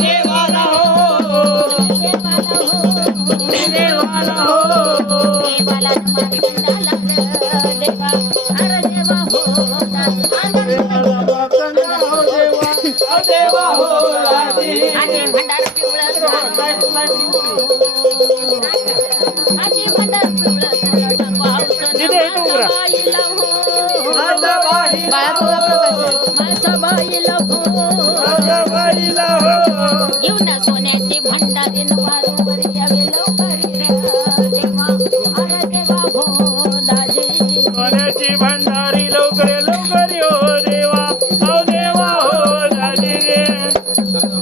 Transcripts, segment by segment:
देवाला हो देवाला हो देवाला मार्गंडाला देवा अरे देवा हो देवा हो राजी आणि भंडार पिवळं आणि भंडार पिवळं बाईला हो माझा बाईला हो घेऊन सोन्याचे भंडारीन वारंवार यावे लवकर देवा अरे देवा हो दाजी सोन्याची भंडारी लवकर लवकर हो देवा हो राजी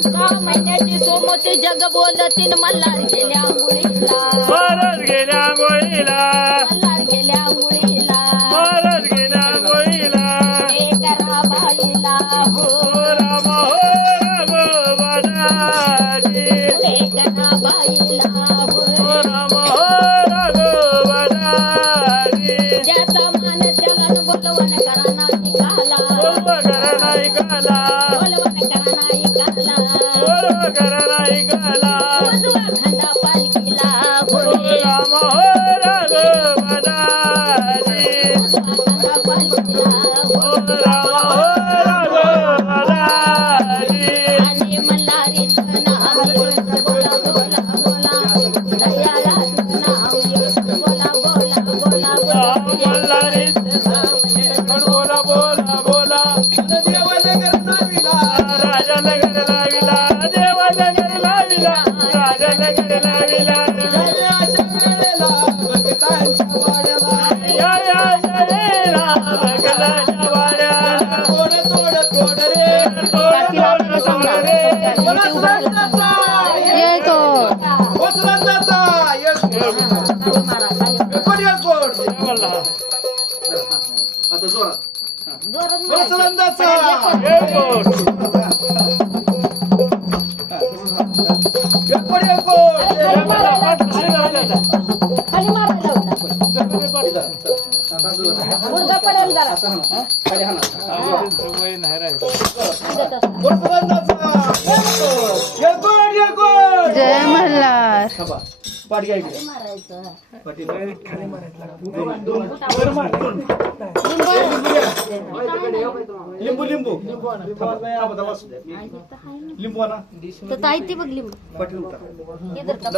6 महिन्याची सोमती जग बोलतीन मल्हार गेल्या मुळीला महाराज गेल्या गोळीला मल्हार गेल्या मुळीला महाराज गेल्या गोळीला हे करा बाईला हो राम हो राघवाजी हे करा बाईला हो राम हो राघवाजी ज्याचा मान त्याला बोलवण करा नाही काला करा नाही काला बोलवण करा नाही काला करा नाही काला उजवा खंडा पालखीला हो राम हो राघवाजी उजवा खंडा पालखीला हो राम हो राघवाजी आणि मल्हारीचं नाव येऊन बोला बोला बोला दयाला नाव येऊन बोला बोला बोला बोला मल्हारी बोला बोला बोला राजानगर लाविला देवानगर लाविला राजानगर लाविला या या जयला भगलाच्या वाड्याला तोड तोड तोड रे तोड तोड रे आता जोरात जोरात वसुंदाचा एअरपोर्ट खाली मारायला होता मुलगा पडेल जरा खाली हाणा जय मल्हार पाठ घ्या इकडे मारायचं लिंबू लिंबू लिंबू आणा तर ताई ती बघली पाठी उठा इधर का